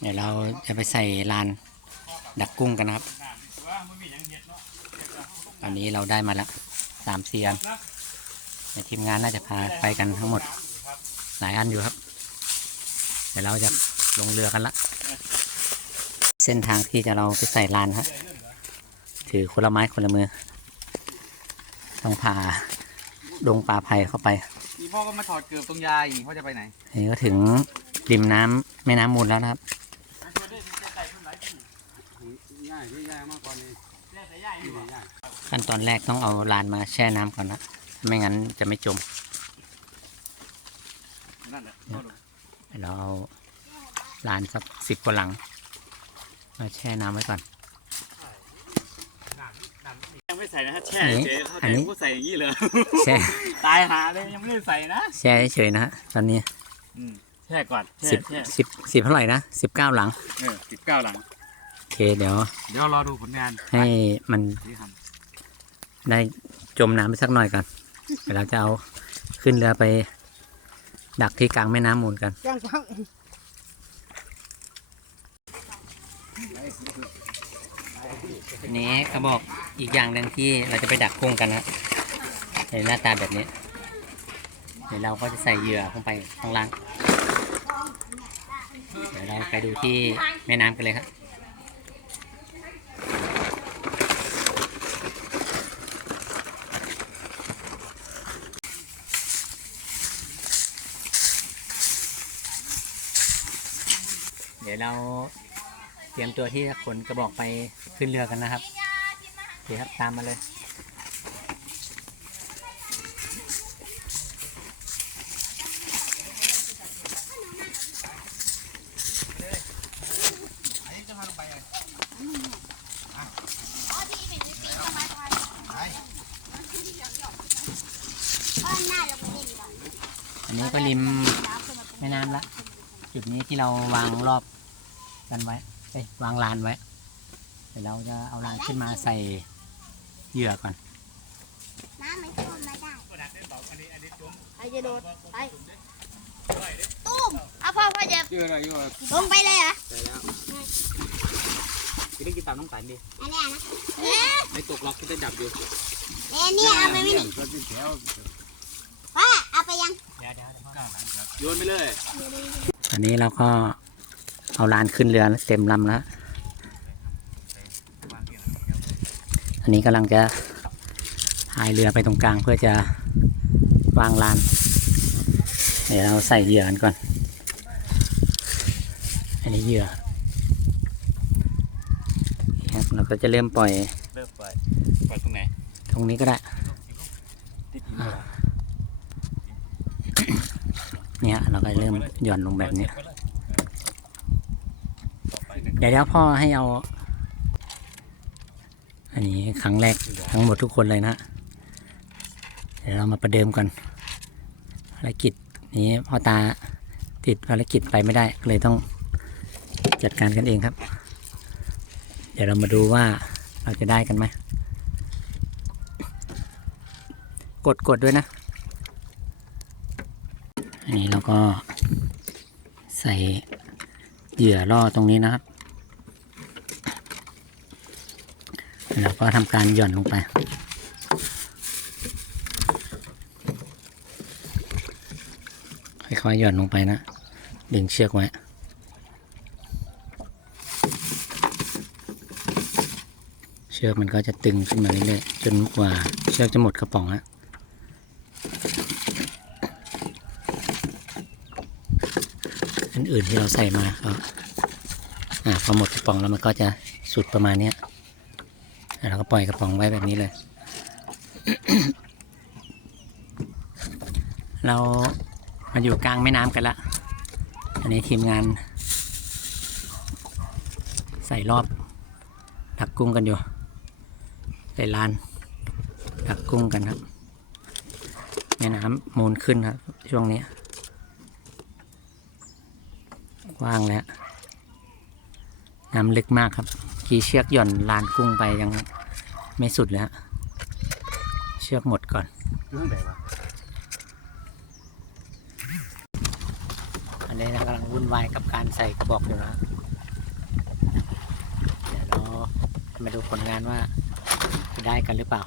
เดี๋ยวเราจะไปใส่ลานดักกุ้งกันนะครับ ตอนนี้เราได้มาแล้วสามสี่อันในทีมงานน่าจะพาไปกันทั้งหมด หลายอันอยู่ครับ เดี๋ยวเราจะลงเรือกันละเส้นทางที่จะเราไปใส่ลานครับถือคนละไม้คนละมือ ต้องพาดงป่าไผ่เข้าไปนี่พ่อก็มาถอดเกือบตรงยาอีกพ่อจะไปไหนอันนี้ก็ถึงริมน้ำแม่น้ำมูลแล้วนะครับ ง่ายง่ายมากกว่านี้ขั้นตอนแรกต้องเอาลานมาแช่น้ำก่อนนะ ไม่งั้นจะไม่จมนั่นแหละเราเอาลานสักสิบกว่าหลัง มาแช่น้ำไว้ก่อน ยังไม่ใส่นะฮะแช่อันนี้เฉยๆเขาอัแต่นนี้ก็ใส่อย่างนี้เลยแช่ ตายหาเลยยังไม่ได้ใส่นะแช่เฉยๆนะฮะตอนนี้อืมแช่ก่อนแช่สิบแช่สิบสิบเท่าไหร่นะสิบเก้าหลัง เออสิบเก้าหลังโอ เคเดี๋ยว เดี๋ยวรอดูผลงานให้มันที่ทได้จมน้ำไปสักหน่อยก่อนเดี๋ยวเราจะเอาขึ้นเรือไป ดักที่กลางแม่น้ำมูลกันยังฟังอันนี้กระบอกอีกอย่างหนึ่งที่เราจะไปดักกุ้งกันนะในหน้าตาแบบนี้ เดี๋ยวเราก็จะใส่เหยื่อลงไปข้างล่าง เดี๋ยวเราไปดูที่แม่น้ำกันเลยครับ ดี๋ยวเราเตรียมตัวที่จะขนกระบอกไปขึ้นเรือกันนะครับโอเคครับตามมาเลยอันนี้ก็ริมแม่น้ำละ จุดนี้ที่เราวางรอบ กันไว้เอ้ยวางลานไว้ เดี๋ยวเราจะเอาลานขึ้นมาใส่เหยื่อก่อน น้ำมันท่วมไม่ได้ใครจะโดดไปตุ้มเอาพ่อพ่อจะำเยอะเลยเยอะลงไปเลยเหรอใส่แล้วกินได้กินตามน้องสันดิอันเนี้ยนะเอ๊ะไม่ตกหรอกที่จะจับอยู่เอ๊ะเนี่ยเอาไปไม่หนีพ่อเอาไปยัง โยนไปเลย อันนี้เราก็ เอาลานขึ้นเรือเต็มลำแล้วอันนี้กำลังจะพายเรือไปตรงกลางเพื่อจะวางลาน เดี๋ยวเราใส่เหยื่อกันก่อน อันนี้เหยื่อครับเราก็จะเริ่มปล่อยเริ่มปล่อยปล่อยตรงไหนตรงนี้ก็ได้ติดหินเหรอเนี่ยเราก็เริ่มหย่อนลงแบบนี้ เดี๋ยวเดี๋ยวพ่อให้เอา อันนี้ครั้งแรกทั้งหมดทุกคนเลยนะ เดี๋ยวเรามาประเดิมก่อนภารกิจนี้พ่อตาติดภารกิจไปไม่ได้ก็เลยต้องจัดการกันเองครับ เดี๋ยวเรามาดูว่าเราจะได้กันไหมกดกดด้วยนะ อันนี้เราก็ใส่เหยื่อล่อตรงนี้นะครับ แล้วก็ทำการหย่อนลงไป ค่อยๆหย่อนลงไปนะ ดึงเชือกไว้เชือกมันก็จะตึงขึ้นมาเรื่อยๆจนกว่าเชือกจะหมดกระป๋องแล้วอันอื่นที่เราใส่มาก็อ่าพอหมดกระป๋องแล้วมันก็จะสุดประมาณนี้ เราก็ปล่อยกระป๋องไว้แบบนี้เลย เรามาอยู่กลางแม่น้ำกันละ อันนี้ทีมงาน ใส่รอบดักกุ้งกันอยู่ใส่ลานดักกุ้งกันครับ แม่น้ำมูลขึ้นครับ ช่วงนี้ว่างแล้ว น้ำลึกมากครับ กี้เชือกหย่อนลานกุ้งไปยังไม่สุดเลยฮะ เชือกหมดก่อนอันนี้นะกำลังวุ่นวายกับการใส่กระบอกอยู่นะเดี๋ยวเรามาดูผลงานว่าได้กันหรือเปล่า